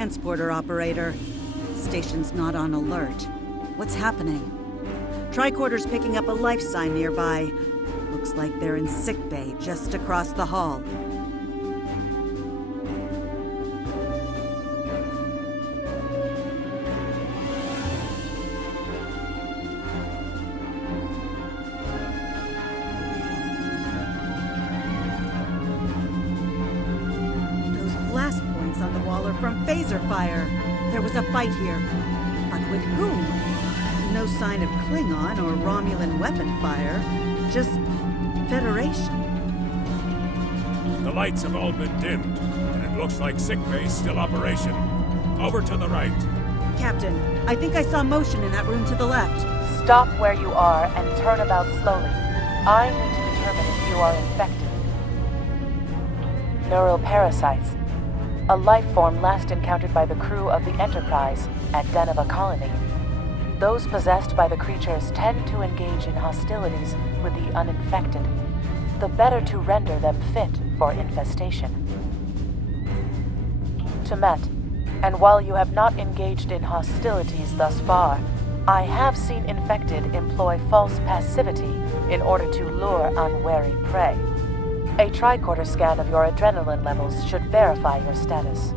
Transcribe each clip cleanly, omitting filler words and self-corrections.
Transporter operator. Station's not on alert. What's happening? Tricorder's picking up a life sign nearby. Looks like they're in sickbay just across the hall. On the wall are from phaser fire. There was a fight here. But with whom? No sign of Klingon or Romulan weapon fire. Just Federation. The lights have all been dimmed, and it looks like sickbay's still operation. Over to the right. Captain, I think I saw motion in that room to the left. Stop where you are and turn about slowly. I need to determine if you are infected. Neural parasites. A life form last encountered by the crew of the Enterprise at Deneva Colony. Those possessed by the creatures tend to engage in hostilities with the uninfected, the better to render them fit for infestation. Tumet, and while you have not engaged in hostilities thus far, I have seen infected employ false passivity in order to lure unwary prey. A tricorder scan of your adrenaline levels should verify your status.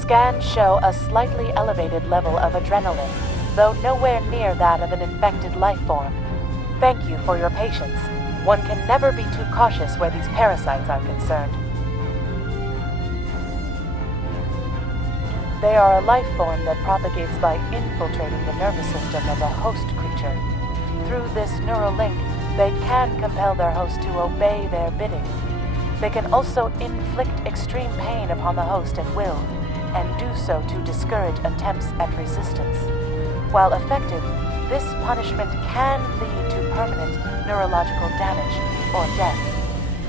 Scans show a slightly elevated level of adrenaline, though nowhere near that of an infected life form. Thank you for your patience. One can never be too cautious where these parasites are concerned. They are a life form that propagates by infiltrating the nervous system of a host creature. Through this neural link, they can compel their host to obey their bidding. They can also inflict extreme pain upon the host at will, and do so to discourage attempts at resistance. While effective, this punishment can lead to permanent neurological damage or death.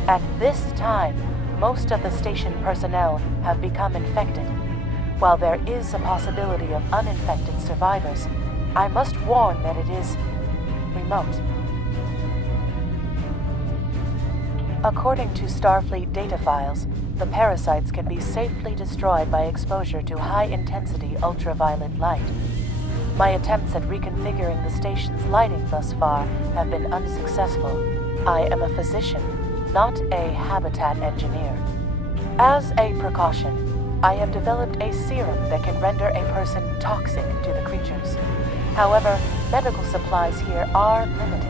At this time, most of the station personnel have become infected. While there is a possibility of uninfected survivors, I must warn that it is remote. According to Starfleet data files, the parasites can be safely destroyed by exposure to high-intensity ultraviolet light. My attempts at reconfiguring the station's lighting thus far have been unsuccessful. I am a physician, not a habitat engineer. As a precaution, I have developed a serum that can render a person toxic to the creatures. However, medical supplies here are limited.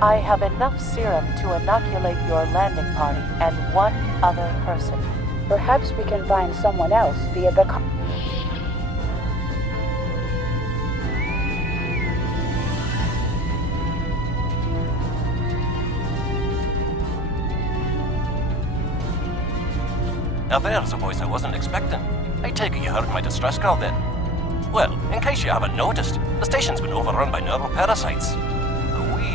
I have enough serum to inoculate your landing party and one other person. Perhaps we can find someone else via the... Now there's a voice I wasn't expecting. I take it you heard my distress call then. Well, in case you haven't noticed, the station's been overrun by neural parasites.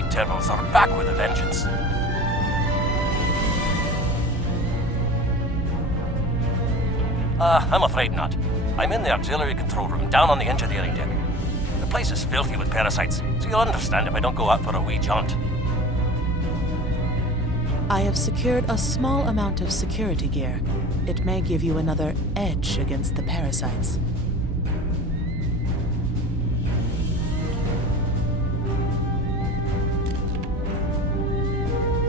Devils are back with a vengeance. I'm afraid not. I'm in the auxiliary control room down on the engineering deck. The place is filthy with parasites, so you'll understand if I don't go out for a wee jaunt. I have secured a small amount of security gear. It may give you another edge against the parasites.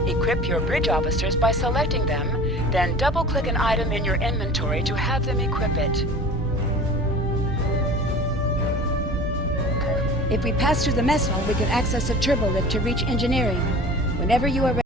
Equip your bridge officers by selecting them, then double-click an item in your inventory to have them equip it. If we pass through the mess hall, we can access a turbolift to reach engineering. Whenever you are ready.